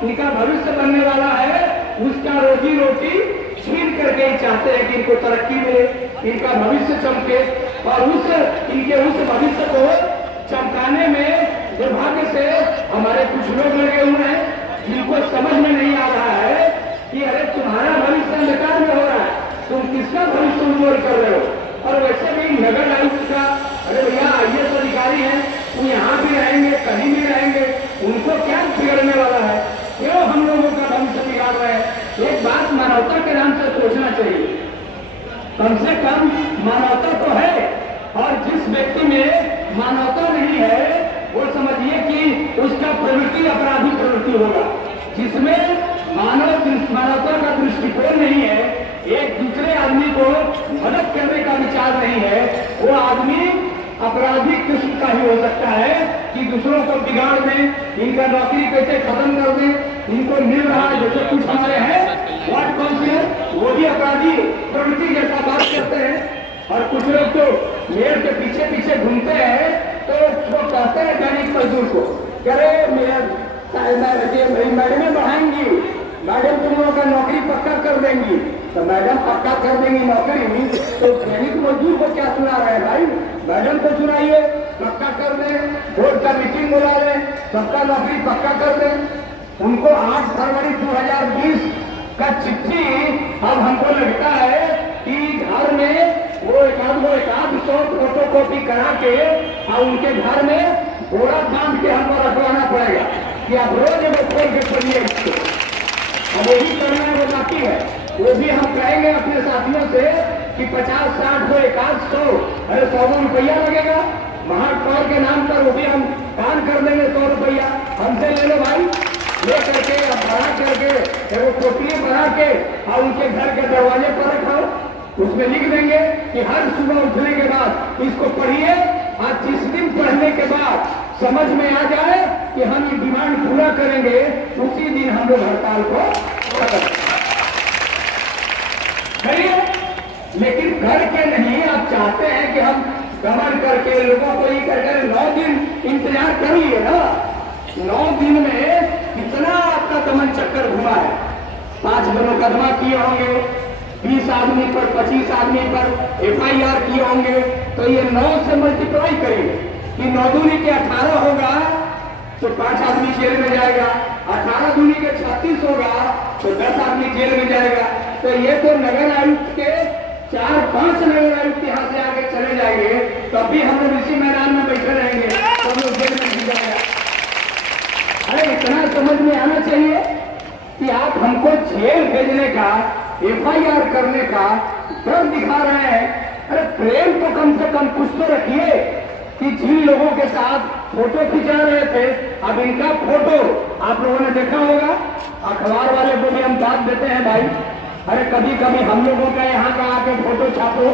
इनका भविष्य बनने वाला है, उसका रोजी रोटी छीन करके ही चाहते हैं कि इनको तरक्की मिले, इनका भविष्य चमके। और उस भविष्य को चमकाने में दुर्भाग्य से हमारे कुछ लोग लगे हुए हैं जिनको समझ में नहीं आ रहा है कि अरे तुम्हारा भविष्य अंधकार में हो रहा है, तुम किसका भविष्य उज्ज्वल कर रहे हो। और वैसे भी नगर आयुक्त का, अरे भैया IAS अधिकारी हैं, वो यहाँ भी रहेंगे, कहीं भी रहेंगे, उनको क्या बिगड़ने वाला है, क्यों हम लोगों का भविष्य बिगाड़ रहे हैं। एक बात मानवता के नाम से सोचना चाहिए, कम से कम मानवता तो है। और जिस व्यक्ति में मानवता नहीं है वो समझिए कि उसका प्रवृत्ति अपराधी प्रवृत्ति होगा। जिसमें मानवता का दृष्टिकोण नहीं है, एक दूसरे आदमी को मदद करने का विचार नहीं है, वो आदमी अपराधी किस्म का ही हो सकता है कि दूसरों को बिगाड़ दें, इनका नौकरी कैसे खत्म कर दें, इनको मिल रहा है जैसे कुछ हमारे हैं वार्ड काउंसिलर, वो भी अपराधी प्रवृत्ति जैसा बात करते हैं। और कुछ लोग तो मेयर के पीछे पीछे घूमते हैं, तो वो कहते हैं दैनिक मजदूर को, अरे मैडम बढ़ाएंगी, मैडम तुम लोगों का नौकरी पक्का कर देंगी। तो मैडम पक्का कर देंगी नौकरी, तो दैनिक मजदूर को क्या सुना रहे हैं भाई, मैडम को सुनाइए, पक्का कर दें, बोर्ड का मीटिंग बुला लें, सबका नौकरी पक्का कर दें। उनको 8 फरवरी 2020 का चिट्ठी अब हमको लगता है कि घर में वो एकाध 100 फोटोकॉपी करा के और उनके घर में बोरा बांध के हमको रखवाना पड़ेगा कि आप रोज वो खोल के पढ़िए इसको। अब यही करना है, वो बाकी है, वो भी हम कहेंगे अपने साथियों से कि 50-60 हो, एकाध 100, अरे 100 रुपया लगेगा महापौर के नाम पर, वो भी हम दान कर देंगे 100 रुपया, हमसे ले लो भाई, ले करके बना करके वो टोकरी बना के और उनके घर के दरवाजे पर रखो, उसमें लिख देंगे कि हर सुबह उठने के बाद इसको पढ़िए, और जिस दिन पढ़ने के बाद समझ में आ जाए कि हम ये डिमांड पूरा करेंगे, उसी दिन हम लोग हड़ताल को खत्म करिए। लेकिन करके नहीं, आप चाहते हैं कि हम दमन करके लोगों को ही करके 9 दिन इंतजार करिए ना। 9 दिन में कितना आपका दमन चक्कर घुमा है, 5 मुकदमा किए होंगे, 20 आदमी पर 25 आदमी पर FIR किए होंगे, तो ये 9 से मल्टीप्लाई करेंगे कि 9 दूनी के 18 होगा तो 5 आदमी जेल में जाएगा, 18 दूनी के 36 होगा तो 10 आदमी जेल में जाएगा। तो ये तो नगर आयुक्त के 4-5 नगर आयुक्त यहाँ से आगे चले जाएंगे, तब भी हम लोग इसी मैदान में बैठे रहेंगे, तो हम लोग जेल में नहीं जाएगा। अरे इतना समझ में आना चाहिए कि आप हमको जेल भेजने का, FIR करने का डर दिखा रहे हैं। अरे प्रेम तो कम से कम कुछ तो रखिए कि जिन लोगों के साथ फोटो खिंचा रहे थे, अब इनका फोटो आप लोगों ने देखा होगा, अखबार वाले को भी हम बात देते हैं भाई, अरे कभी कभी हम लोगों का यहाँ का आके फोटो छापो,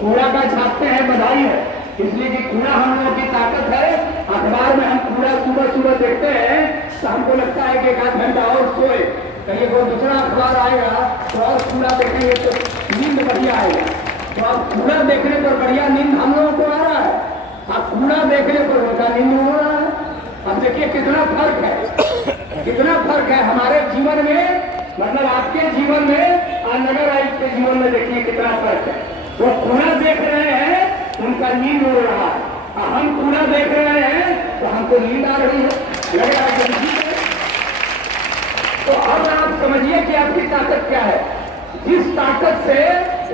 कूड़ा का छापते हैं, बधाई है, इसलिए कि कूड़ा हम लोगों की ताकत है। अखबार में हम कूड़ा सुबह सुबह देखते हैं तो हमको लगता है कि 1 घंटा और सोए, कहीं कोई दूसरा अखबार आएगा तो और कूड़ा देखेंगे तो नींद बढ़िया आएगा। तो अब कूड़ा देखने पर बढ़िया नींद हम लोगों को आ रहा है, अब कूड़ा देखने पर उनका नींद हो रहा है। अब देखिए कितना फर्क है, कितना फर्क है हमारे जीवन में, मतलब आपके जीवन में और नगर आयुक्त के जीवन में, देखिए कितना फर्क है। वो कूड़ा देख रहे हैं, उनका नींद हो रहा है, और हम कूड़ा देख रहे हैं तो हमको नींद आ रही है, लग रहा है। तो अब आप समझिए कि आपकी ताकत क्या है। जिस ताकत से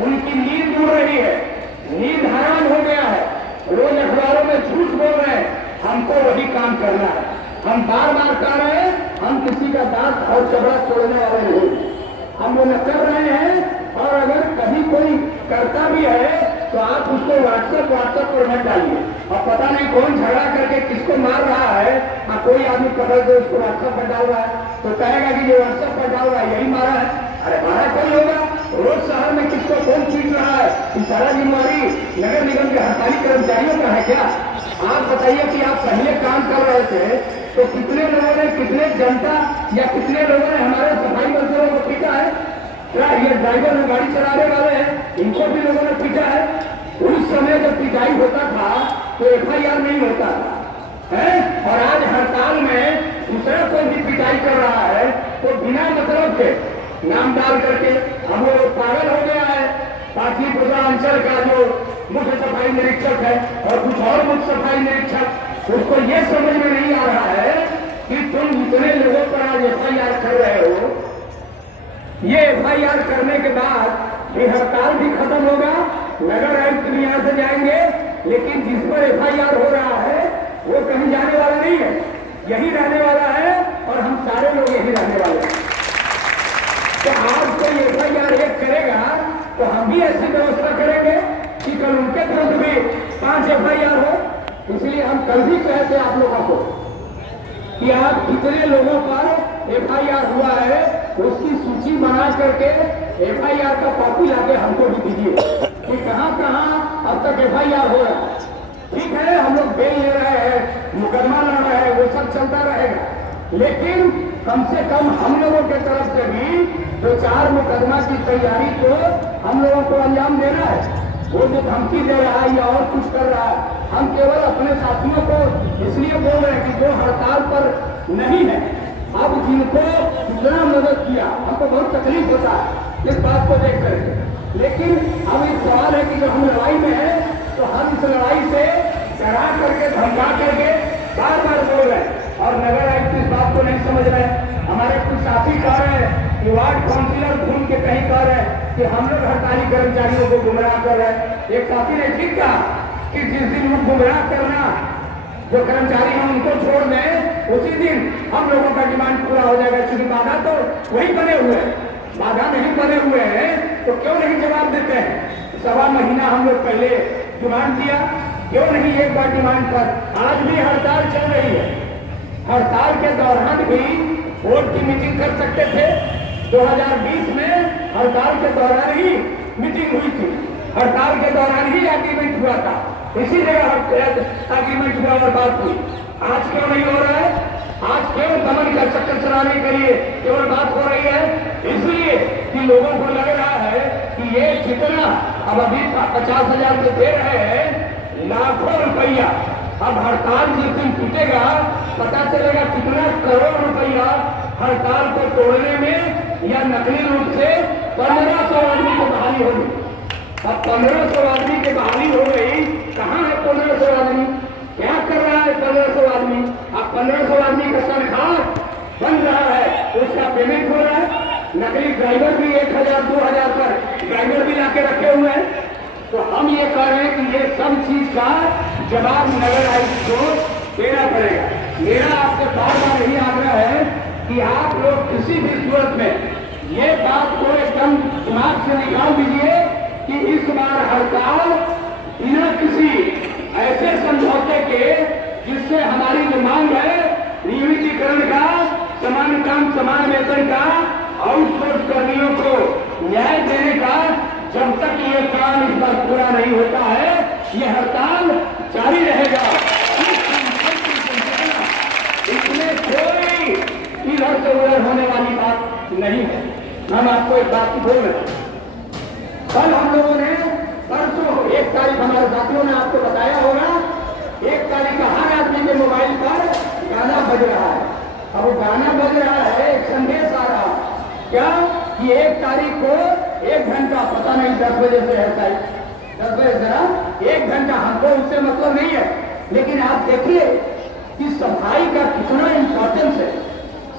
उनकी नींद उड़ रही है, नींद हराम हो गया है, रोज अखबारों में झूठ बोल रहे हैं, हमको वही काम करना है। हम बार बार कह रहे हैं, हम किसी का दांत और चबड़ा तोड़ने वाले नहीं, हम लोग कर रहे हैं। और अगर कभी कोई करता भी है तो आप उसको व्हाट्सएप पर मत डालिए, और पता नहीं कौन झगड़ा करके किसको मार रहा है, और कोई आदमी पकड़ के उसको व्हाट्सएप पर डाल रहा है तो कहेगा कि जो व्हाट्सएप पर डाल रहा है यही मारा है। अरे मारा कोई होगा, रोज शहर में किसको कौन पीट रहा है, कि सारा जिम्मेवारी नगर निगम के हड़ताली कर्मचारियों का है क्या? आप बताइए कि आप पहले काम कर रहे थे तो कितने लोगों ने, कितने जनता या कितने लोगों ने हमारे सफाई मजदूरों को पीटा है? क्या ये ड्राइवर में गाड़ी चलाने वाले हैं, इनको भी लोगों ने पीटा है? उस समय जब पिटाई होता था तो FIR नहीं होता था, है? और आज हड़ताल में दूसरा कोई भी पिटाई कर रहा है करके, नाम डाल करके। अब वो पागल हो गया है पाटलिपुत्र अंचल का जो मुख्य सफाई निरीक्षक है और कुछ और मुख्य सफाई निरीक्षक, उसको ये समझ में नहीं आ रहा है कि तुम इतने लोगों पर आज FIR कर रहे हो। ये FIR करने के बाद ये हड़ताल भी खत्म होगा, नगर आयुक्त भी यहां से जाएंगे, लेकिन जिस पर FIR हो रहा है वो कहीं जाने वाला नहीं है, यही रहने वाला है और हम सारे लोग यही रहने वाले हैं। तो आज कोई FIR एक करेगा तो हम भी ऐसी व्यवस्था करेंगे कि कल उनके विरुद्ध भी 5 FIR हो। इसलिए हम कल भी कहते आप लोगों को कि आप कितने लोगों पर FIR हुआ है उसकी सूची बना करके FIR का कॉपी लाके हमको भी दीजिए कि कहां कहां अब तक FIR हो रहा है। ठीक है, हम लोग बेल ले रहे हैं, मुकदमा लड़ रहे हैं, वो सब चलता रहेगा, लेकिन कम से कम हम लोगों के तरफ से भी 2-4 मुकदमा की तैयारी को हम लोगों को अंजाम देना है। वो जो धमकी दे रहा है या और कुछ कर रहा है, हम केवल अपने साथियों को इसलिए बोल रहे हैं कि जो हड़ताल पर नहीं है, अब जिनको कितना मदद किया, हमको बहुत तकलीफ होता है इस बात को देख करके, लेकिन अब एक सवाल है कि जो हम लड़ाई में है तो हम इस लड़ाई से डरा करके धमका करके बार बार बोल रहे हैं और नगर आयुक्त इस बात को नहीं समझ रहे हैं। हमारे कुछ साथी कह रहे हैं कि वार्ड काउंसिलर घूम के कहीं कह रहे हैं कि हम लोग हड़ताली कर्मचारियों को गुमराह कर रहे हैं। एक साथी ने ठीक कहा कि जिस दिन वो गुमराह करना जो कर्मचारी हम उनको छोड़ दें उसी दिन हम लोगों का डिमांड पूरा हो जाएगा, क्योंकि बाधा तो वही बने हुए हैं। बाधा नहीं बने हुए हैं तो क्यों नहीं जवाब देते हैं? 1.25 महीना हम लोग पहले डिमांड दिया, क्यों नहीं एक बार डिमांड पर? आज भी हड़ताल चल रही है। हड़ताल के दौरान भी बोर्ड की मीटिंग कर सकते थे। 2020 में हड़ताल के दौरान ही मीटिंग हुई थी, हड़ताल के दौरान ही एग्रीमेंट हुआ था, इसी जगह एग्रीमेंट हुआ और बात हुई। आज क्यों नहीं हो रहा है? आज क्यों दमन का चक्कर चलाने के लिए केवल बात हो रही है? इसलिए कि लोगों को लग रहा है कि ये जितना अब अभी 50,000 के दे रहे हैं, लाखों रुपया, अब हड़ताल जिस दिन टूटेगा पता चलेगा कितना करोड़ रुपया हड़ताल को तोड़ने में या नकली रूप से 1500 आदमी को बहाली होगी। अब 1500 आदमी की बहाली हो गई, कहाँ है 1500 आदमी? क्या कर रहा है 1500 आदमी? अब 1500 आदमी का तनख्वाह बन रहा है, उसका पेमेंट हो रहा है। नकली ड्राइवर भी 1000-2000 पर ड्राइवर भी लाके रखे हुए हैं। तो हम ये कह रहे हैं कि ये सब चीज का जवाब नगर आयुक्त को देना पड़ेगा। मेरा आपसे बार बार यही आग्रह है कि आप लोग किसी भी सूरत में ये बात को एकदम दिमाग से निकाल दीजिए कि इस बार हड़ताल बिना किसी ऐसे समझौते के जिससे हमारी जो मांग है नियमितीकरण का, समान काम समान वेतन का, आउटसोर्स कर्मियों को न्याय देने का, जब तक ये काम इस बार पूरा नहीं होता है ये हड़ताल जारी रहेगा। इसमें कोई इधर से उधर होने वाली बात नहीं है। हम आपको एक बात बोल रहे हैं, कल हम लोगों ने परसों 1 तारीख हमारे साथियों ने आपको बताया होगा, 1 तारीख का हर आदमी के मोबाइल पर गाना बज रहा है। अब वो गाना बज रहा है, एक संदेश आ रहा है क्या कि 1 तारीख को 1 घंटा, पता नहीं 10 बजे से है शायद, 10 बजे से 1 घंटा, हमको उससे मतलब नहीं है, लेकिन आप देखिए कि सफाई का कितना इंपॉर्टेंस है।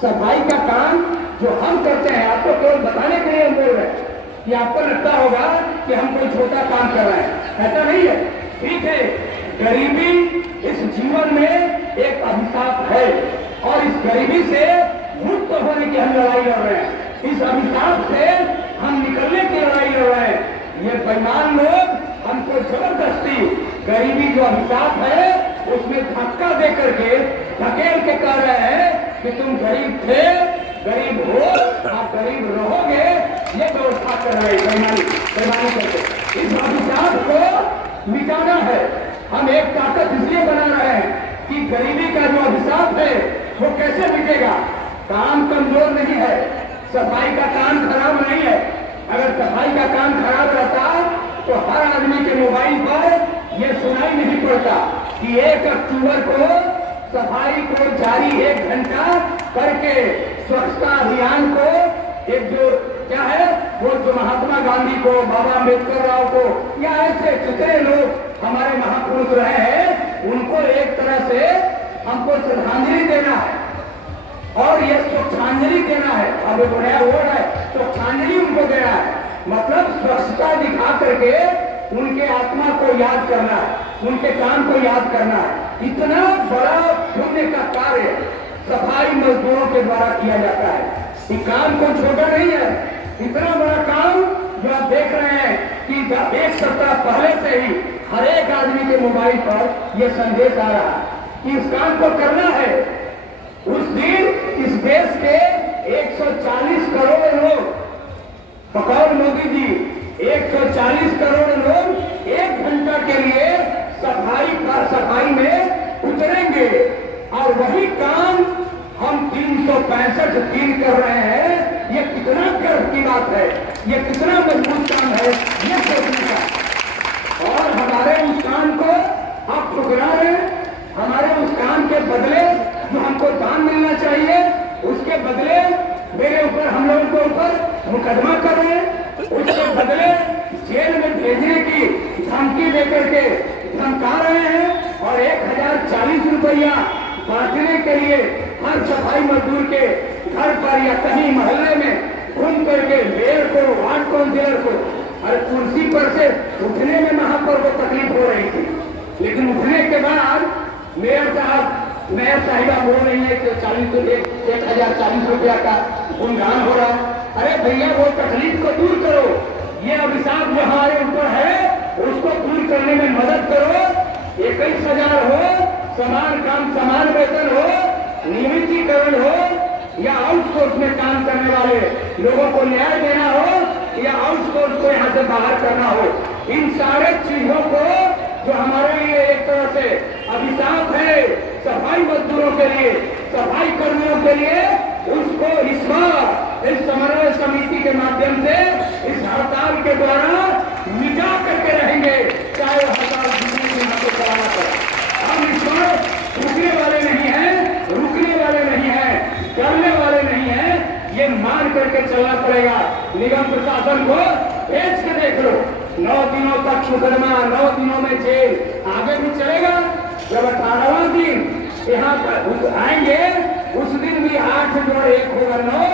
सफाई का काम जो हम करते हैं, आपको केवल बताने के लिए हम बोल रहे हैं कि आपको लगता होगा कि हम कोई छोटा काम कर रहे हैं, ऐसा नहीं है। ठीक है, गरीबी इस जीवन में एक अभिशाप है और इस गरीबी से मुक्त होने की हम लड़ाई लड़ रहे हैं। इस अभिशाप से हम निकलने की लड़ाई लड़ रहे हैं। ये बेईमान लोग हमको जबरदस्ती गरीबी जो अभिशाप है उसमें धक्का दे करके धकेल के कह रहे हैं कि तुम गरीब थे, गरीब हो, आप गरीब रहोगे, ये व्यवस्था कर रहे हैं बेईमानी करके। इस अभिशाप को मिटाना है। हम एक ताकत इसलिए बना रहे हैं कि गरीबी का जो अभिशाप है वो कैसे मिटेगा। काम कमजोर नहीं है, सफाई का काम खराब नहीं है। अगर सफाई का काम खराब रहता तो हर आदमी के मोबाइल पर यह सुनाई नहीं पड़ता कि 1 अक्टूबर को सफाई को जारी 1 घंटा करके स्वच्छता अभियान को एक जो क्या है वो जो महात्मा गांधी को, बाबा अम्बेडकर राव को, या ऐसे जितने लोग हमारे महापुरुष रहे हैं उनको एक तरह से हमको श्रद्धांजलि देना है। और ये स्वच्छांजलि देना है। अब एक नया वर्ड है, स्वच्छांजलि उनको देना है, मतलब स्वच्छता दिखा करके उनके आत्मा को याद करना है, उनके काम को याद करना है। इतना बड़ा पुण्य का कार्य सफाई मजदूरों के द्वारा किया जाता है। ये काम कोई छोटा नहीं है, इतना बड़ा काम जो आप देख रहे हैं कि एक सप्ताह पहले से ही हर एक आदमी के मोबाइल पर यह संदेश आ रहा है कि इस काम को करना है। उस दिन इस देश के 140 करोड़ लोग, पकौड़ मोदी जी, 140 करोड़ लोग 1 घंटा के लिए सफाई में उतरेंगे। और वही काम हम 365 दिन कर रहे हैं। ये कितना गर्व की बात है, ये कितना मजबूत काम है, ये सोचने का। और हमारे उस काम को आप ठुकरा रहे हैं। हमारे उस काम के बदले जो हमको दान मिलना चाहिए, उसके बदले मेरे ऊपर, हम लोगों के ऊपर मुकदमा कर रहे हैं। उसके बदले जेल में भेजने की धमकी देकर के धमका रहे हैं। और 1040 रुपया बांटने के लिए हर सफाई मजदूर के घर पर या कहीं मोहल्ले में घूम करके मेयर को, वार्ड काउंसिलर को, और कुर्सी पर से उठने में महापौर को तकलीफ हो रही थी, लेकिन उठने के बाद मेयर साहिबा बोल रही है कि 1040 रुपया का गुणगान हो रहा है। अरे भैया, वो तकलीफ को दूर करो, ये अभिशाप जो हमारे ऊपर है उसको दूर करने में मदद करो। 21,000 हो, समान काम समान वेतन हो, नियमितीकरण हो, या आउटसोर्स में काम करने वाले लोगों को न्याय देना हो, या आउटसोर्स को यहाँ से बाहर करना हो। इन सारे चीजों को जो हमारे लिए एक तरह से अभिशाप है सफाई मजदूरों के लिए, सफाई कर्मियों के लिए, उसको इस बार इस समन्वय समिति के माध्यम से इस हड़ताल के द्वारा मिटा करके रहेंगे, चाहे हड़ताल दूसरे के यहाँ पे चलाना पड़े। हम इस बार रुकने वाले नहीं हैं, रुकने वाले नहीं हैं, करने वाले नहीं हैं। ये मान करके चलना पड़ेगा। निगम प्रशासन को भेज के देख लो, 9 दिनों तक मुकदमा, 9 दिनों में जेल, आगे भी चलेगा। जब 18वां दिन यहाँ पर आएंगे, उस दिन भी 8 जोड़ 1 होगा 9।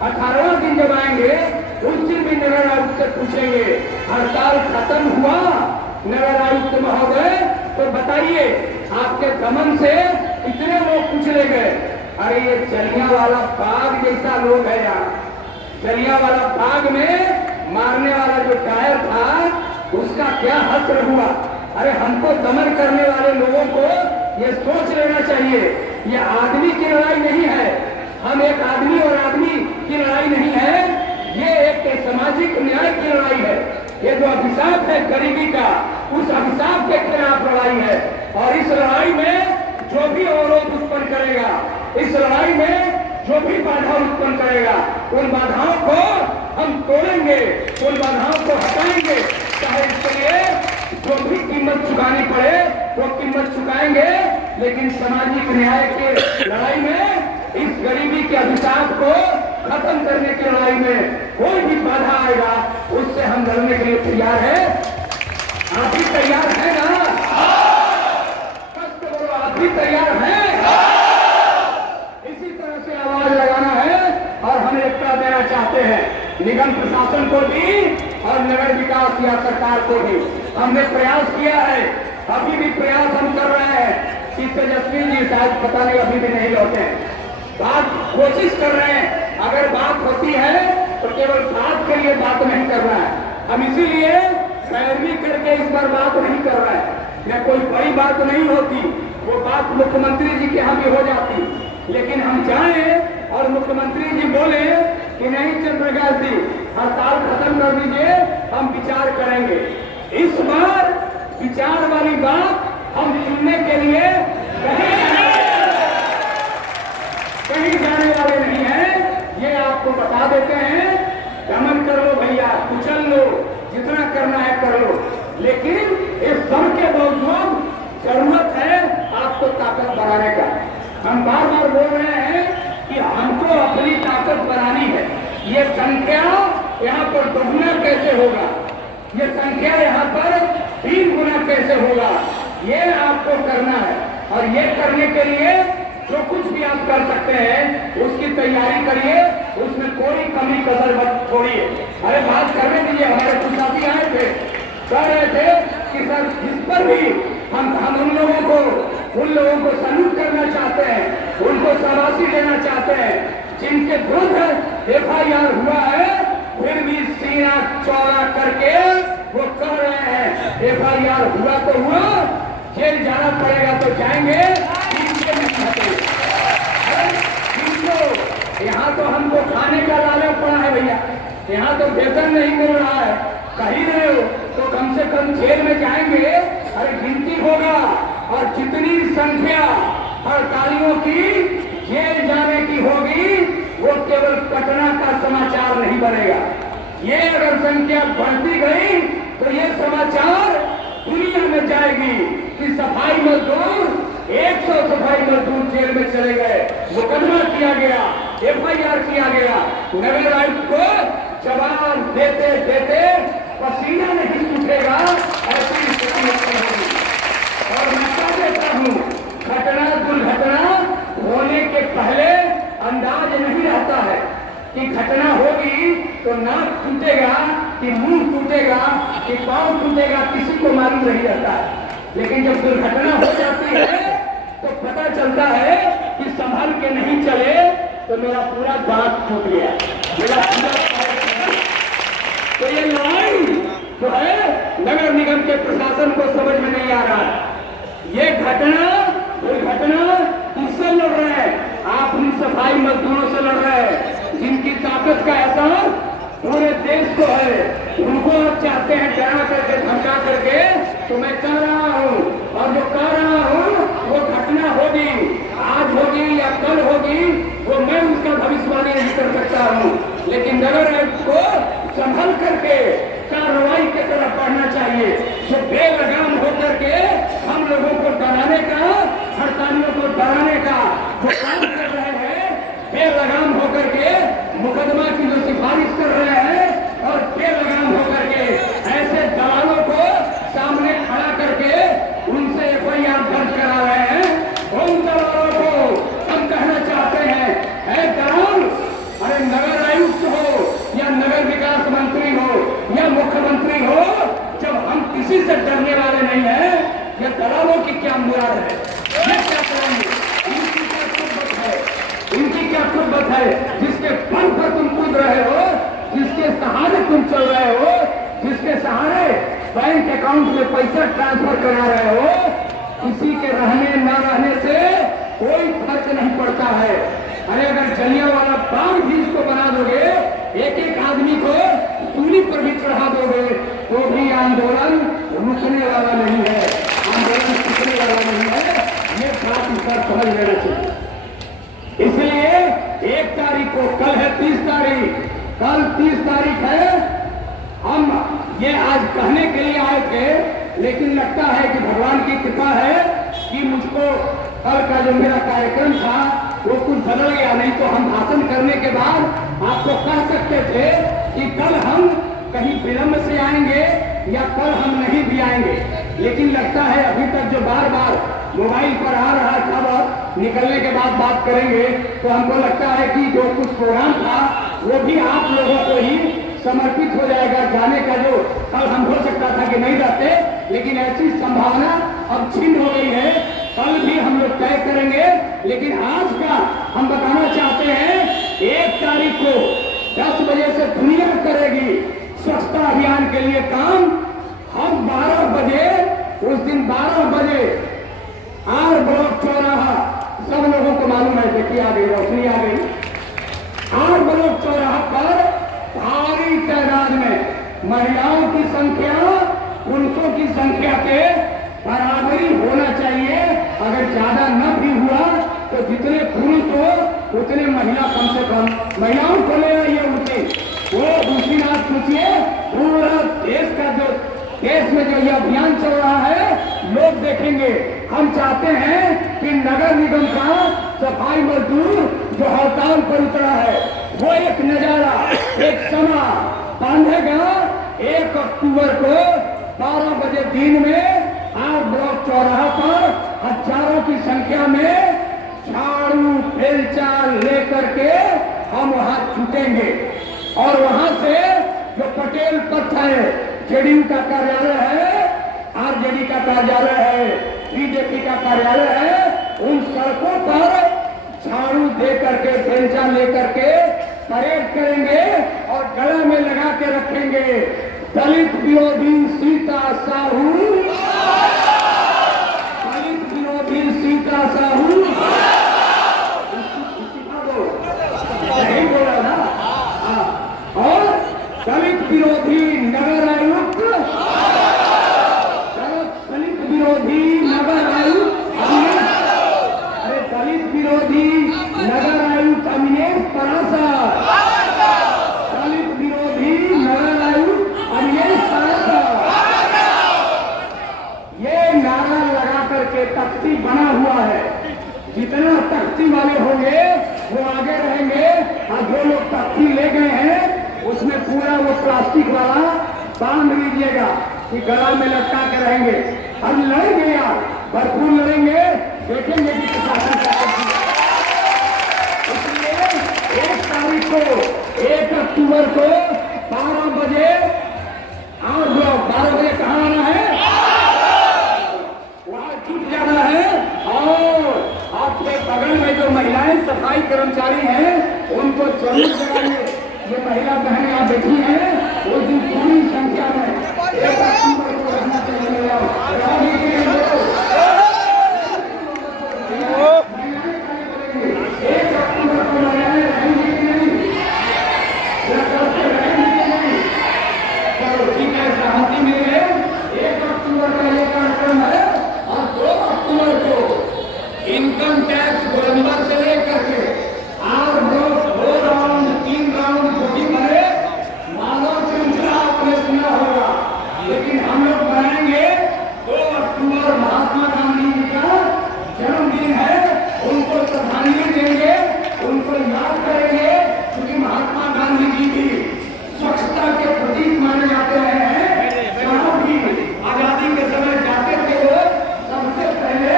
18वां दिन जब आएंगे उस दिन भी नगर आयुक्त से पूछेंगे, हड़ताल खत्म हुआ नगर आयुक्त महोदय, तो बताइए आपके दमन से कितने लोग कुचले गए। अरे ये जलियांवाला बाग जैसा लोग है यहाँ। जलियांवाला बाग में मारने वाला जो टायर था उसका क्या हश्र हुआ। अरे हमको दमन करने वाले लोगों को ये सोच लेना चाहिए, ये आदमी की लड़ाई नहीं है, हम एक आदमी और आदमी की लड़ाई नहीं है, ये एक सामाजिक न्याय की लड़ाई है। ये जो अभिशाप है गरीबी का, उस अभिशाप के खिलाफ लड़ाई है। और इस लड़ाई में जो भी अवरोध उत्पन्न करेगा, इस लड़ाई में जो भी बाधा उत्पन्न करेगा, उन बाधाओं को हम तोड़ेंगे, उन बाधाओं को हटाएंगे। चाहे इसके लिए जो भी कीमत चुकानी पड़े वो कीमत चुकाएंगे, लेकिन सामाजिक न्याय के लड़ाई में, इस गरीबी के अभिशाप को खत्म करने की लड़ाई में कोई भी बाधा आएगा उससे हम लड़ने के लिए तैयार है। आप भी तैयार है ना? कष्ट बोलो, आप भी तैयार हैं? इसी तरह से आवाज लगाना है और हम एकता देना चाहते हैं निगम प्रशासन को भी और नगर विकास या सरकार को भी। हमने प्रयास किया है, अभी भी प्रयास हम कर रहे हैं कि तेजस्वी जी शायद पता नहीं अभी भी नहीं लौटे हैं, बात कोशिश कर रहे हैं। अगर बात होती है तो केवल बात के लिए बात नहीं कर रहा है, हम इसीलिए पैरवी करके इस पर बात नहीं कर रहे हैं। या कोई बड़ी बात नहीं होती, वो बात मुख्यमंत्री जी के यहाँ भी हो जाती, लेकिन हम जाएं और मुख्यमंत्री जी बोले कि नहीं चंद्रप्रकाश जी हड़ताल खत्म कर दीजिए, हम विचार करेंगे। इस बार विचार वाली बात हम सुनने के लिए कहीं जाने वाले नहीं हैं। ये आपको बता देते हैं, दमन कर लो भैया, कुचल लो, जितना करना है कर लो, लेकिन इस सब के बावजूद जरूरत है आपको ताकत बढ़ाने का। हम बार बार बोल रहे हैं कि हमको अपनी ताकत बढ़ानी है। ये संख्या यहाँ पर दोगुना कैसे होगा, ये संख्या यहाँ पर 3 गुना कैसे होगा, ये आपको करना है। और ये करने के लिए जो कुछ भी आप कर सकते हैं उसकी तैयारी करिए, उसमें कोई कमी कसर मत छोड़िए। अरे बात करने दीजिए, हमारे कुछ साथी आए थे, कह रहे थे कि सर जिस पर भी हम उन लोगों को सल्यूट करना चाहते हैं, उनको शाबाशी देना चाहते हैं जिनके विरुद्ध FIR हुआ है, फिर भी सीना चौड़ा करके वो कह रहे हैं FIR हुआ तो हुआ, जेल जाना पड़ेगा तो जाएंगे, यहाँ तो हमको खाने का लालच पड़ा है भैया, यहाँ तो वेतन नहीं मिल रहा है, कहीं रहे हो तो कम से कम जेल में जाएंगे। अरे गिनती होगा और जितनी संख्या हड़तालियों की जेल जाने की होगी वो केवल पटना का समाचार नहीं बनेगा। ये अगर संख्या बढ़ती गई तो ये समाचार दुनिया में जाएगी कि सफाई मजदूर 100 सफाई मजदूर जेल में चले गए, मुकदमा किया गया, FIR किया गया। नगर आयुक्त को जवाब देते देते पसीना नहीं छूटेगा, ऐसी स्थिति होगी। और मैं कह देता हूँ, घटना दुर्घटना होने के पहले अंदाज नहीं रहता है कि घटना होगी तो नाक टूटेगा कि मुंह टूटेगा कि पांव टूटेगा, किसी को मालूम नहीं रहता है। लेकिन जब दुर्घटना हो जाती है तो पता चलता है कि संभल के नहीं चले तो मेरा पूरा दांत टूट गया, मेरा पूरा। तो ये लड़ाई जो है नगर निगम के प्रशासन को समझ में नहीं आ रहा है। ये घटना दुर्घटना किससे लड़ रहे हैं? आप उन सफाई मजदूरों से लड़ रहे हैं जिनकी ताकत का एहसास पूरे देश को है। उनको आप चाहते हैं डरा करके धमका करके, तो मैं कह रहा हूँ और जो कह रहा हूँ वो घटना होगी, आज होगी या कल होगी, वो मैं उसका भविष्यवाणी नहीं कर सकता हूँ। लेकिन नगर आयुक्त को संभल करके कार्रवाई की तरफ बढ़ना चाहिए। जो बेलगाम होकर के हम लोगों को डराने का, हड़तालियों को डराने का जो काम कर रहे हैं, बेलगाम होकर के मुकदमा की जो सिफारिश कर रहे हैं और बेलगाम होकर के ऐसे दलालों को सामने खड़ा करके उनसे FIR दर्ज करा रहे हैं, उन दलालों को हम कहना चाहते हैं, ऐ दलाल, अरे नगर आयुक्त हो या नगर विकास मंत्री हो या मुख्यमंत्री हो, जब हम किसी से डरने वाले नहीं हैं, ये दलालों की क्या मुराद है, ये क्या करेंगे, इनकी क्या कुर्बत है, इनकी क्या कुर्बत है, जिसके बल पर तुम कूद रहे हो, जिसके सहारे तुम चल रहे हो, जिसके सहारे बैंक अकाउंट में पैसा ट्रांसफर करा रहे हो, किसी के रहने न रहने से कोई फर्क नहीं पड़ता है। अरे अगर जलियांवाला बाग भी इसको बना दोगे, एक एक आदमी को सूली पर भी चढ़ा दोगे, तो भी आंदोलन रुकने वाला नहीं है, आंदोलन रुकने वाला नहीं है। ये बात इस पर समझ लेना चाहिए। इसलिए 1 तारीख को, कल है 30 तारीख, कल 30 तारीख है, हम ये आज कहने के लिए आए थे, लेकिन लगता है कि भगवान की कृपा है कि मुझको कल का जो मेरा कार्यक्रम था वो कुछ बदल गया। नहीं तो हम भाषण करने के बाद आपको कह सकते थे कि कल हम कहीं विलंब से आएंगे या कल हम नहीं भी आएंगे, लेकिन लगता है अभी तक जो बार बार मोबाइल पर आ रहा था, वह निकलने के बाद बात करेंगे, तो हमको लगता है कि जो कुछ प्रोग्राम था वो भी आप लोगों को ही समर्पित हो जाएगा। जाने का जो कल हम हो सकता था कि नहीं रहते, लेकिन ऐसी संभावना अब छिन्न हो गई है, कल भी हम लोग तय करेंगे। लेकिन आज का हम बताना चाहते हैं, 1 तारीख को 10 बजे से दुनिया करेगी स्वच्छता अभियान के लिए काम। हम 12 बजे, उस दिन 12 बजे आर ब्लॉक चौराहा, सब लोगों को मालूम है, देखिए आ गई, रोशनी आ गई, आर ब्लॉक चौराहा पर भारी तादाद में महिलाओं की संख्या पुरुषों की संख्या के बराबरी होना चाहिए। अगर ज्यादा न भी हुआ तो जितने पुरुष हो उतने महिला कम से कम, महिलाओं को ले आइए उनकी। वो दूसरी बात पूछिए, पूरा देश का जो देश में जो ये अभियान चल रहा है, लोग देखेंगे। हम चाहते हैं कि नगर निगम का सफाई मजदूर जो हड़ताल पर उतरा है, वो एक नजारा, एक एक समा बांधेगा 1 अक्टूबर को 12 बजे दिन में आर ब्लॉक चौराहा पर हजारों की संख्या में झाड़ू बेलचा लेकर के हम वहां छूटेंगे और वहां से जो पटेल पथ है, जेडीयू का कार्यालय है, आरजेडी का कार्यालय है, बीजेपी का कार्यालय है, उन सड़कों पर झाड़ू दे करके बेलचा लेकर के परेड करेंगे और गला में लगा के रखेंगे दलित विरोधी सीता साहू, दलित विरोधी सीता साहू। नहीं बोला ना? और दलित विरोधी नगर आयुक्त, दलित विरोधी नगर आयुक्त, अरे दलित विरोधी नगर आयुक्त अमिनेश परासर, दलित विरोधी नगर आयुक्त अमिनेश परासर, ये नारा लगा करके तख्ती बना हुआ है। जितना तख्ती वाले होंगे वो आगे रहेंगे और जो लोग तख्ती ले गए हैं उसमें पूरा वो प्लास्टिक वाला बांध लीजिएगा कि गला में लटका के रहेंगे। हम लड़ेंगे यार, भरपूर लड़ेंगे, देखेंगे कि प्रशासन क्या करती है। इसलिए 1 तारीख को 1 अक्टूबर को 12 बजे और 12 बजे कहाँ आना है? वहां छूट जाना है और आपके बगल में जो महिलाएं सफाई कर्मचारी हैं उनको जरूर जगाइए। ये महिला बहनें यहाँ बैठी हैं, वो दिन पूरी संख्या में 1 अक्टूबर को रहना चाहिए। इनकम टैक्स गोलंबर से लेकर के आर ब्लॉक 2 राउंड 3 राउंड गोली मरे मानव श्रृंखला आपने सुना होगा, लेकिन हम लोग बनाएंगे 2 अक्टूबर महात्मा गांधी जी का जन्मदिन है, उनको श्रद्धांजलि देंगे, उनको याद करेंगे क्योंकि महात्मा गांधी जी भी स्वच्छता के प्रतीक माने जाते रहे हैं। जहां भी आजादी के समय जाते थे वो सबसे पहले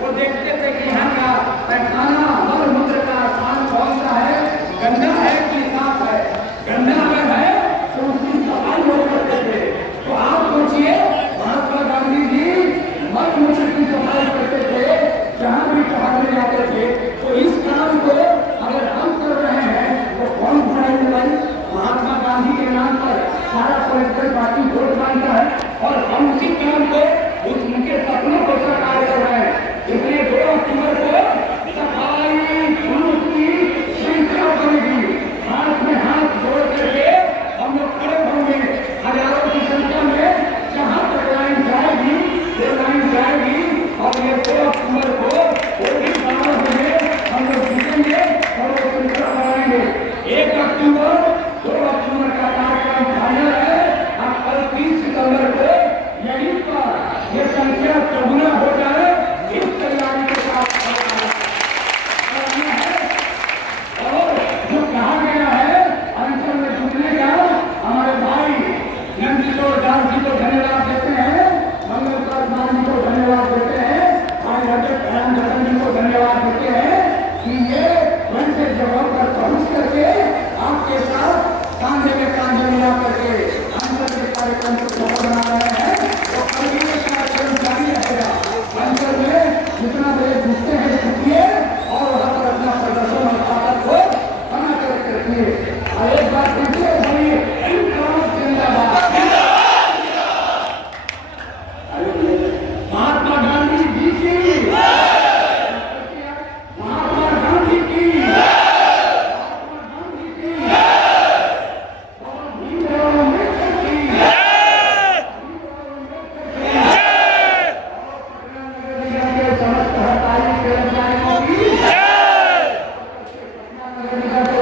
वो देखते थे कि यहाँ का पैखाना मल मूत्र का स्थान कौन सा है, गंदा है कि साफ है। गंदा अगर है तो उसकी सफाई वो करते थे। तो आप सोचिए महात्मा गांधी जी मल मूत्र की सफाई करते थे जहाँ भी टहलने जाते थे। तो इस काम को अगर हम कर रहे हैं तो कौन बनाएंगे? महात्मा गांधी के नाम पर सारा पॉलिटिकल पार्टी वोट मांगता है और हम उसी काम को उनके सपनों को साकार कर रहे हैं। इसलिए 2 अक्टूबर को सफाई जुलूस की श्रृंखला बनेगी। हाथ में हाथ जोड़ करके हम लोग खड़े होंगे हजारों की संख्या में, जहां तक लाइन जाएगी वो लाइन जाएगी और ये 2 अक्टूबर को वो भी 12 बजे हम लोग जीतेंगे और वो श्रृंखला बनाएंगे। 1 अक्टूबर 2 अक्टूबर का कार्यक्रम फाइनल है। अब कल 30 सितंबर को यहीं पर ये संख्या चौगुना हो जाए इस तैयारी के साथ है। और जो कहा गया है अंचल में जुटने का, हमारे भाई नंदकिशोर दास जी को धन्यवाद देते हैं, मंगल प्रसाद जी को धन्यवाद देते हैं, हमारे रजत जी को धन्यवाद देते हैं कि ये मन से जगह पर पहुंच करके आपके साथ कांधे में कांधे मिला करके अंचल के कार्यक्रम को सफल बना रहे हैं। तो अगले कार्यक्रम जारी रहेगा। अंचल में जितना देर जुटते हैं जुटिए और वहां पर अपना प्रदर्शन और ताकत को बना करके रखिए। और एक बात पूछिए भाई, जिंदाबाद, महात्मा गांधी जी की, महात्मा गांधी की, महात्मा गांधी की, और भीमराव अम्बेडकर की, समस्त हड़ताली कर्मचारियों की,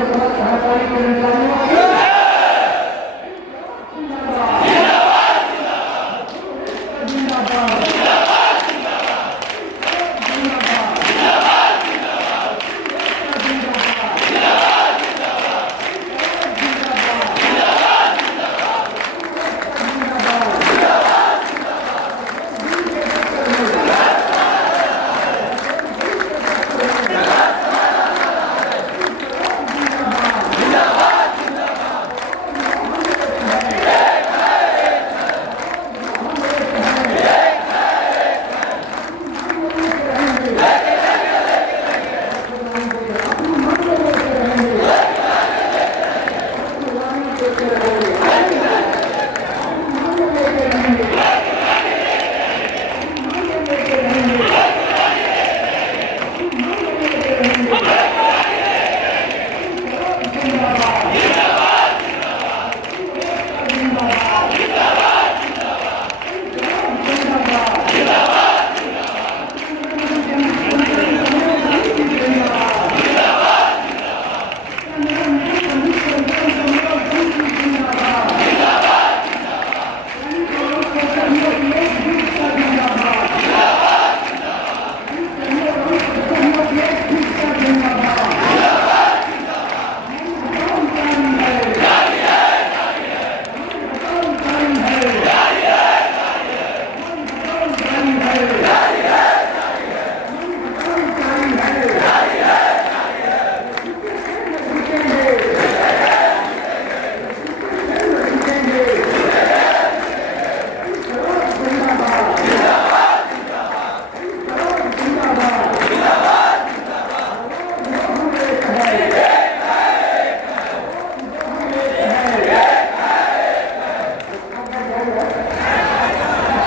समस्त हड़ताली कर्मचारियों की जिंदाबाद, जिंदाबाद, जिंदाबाद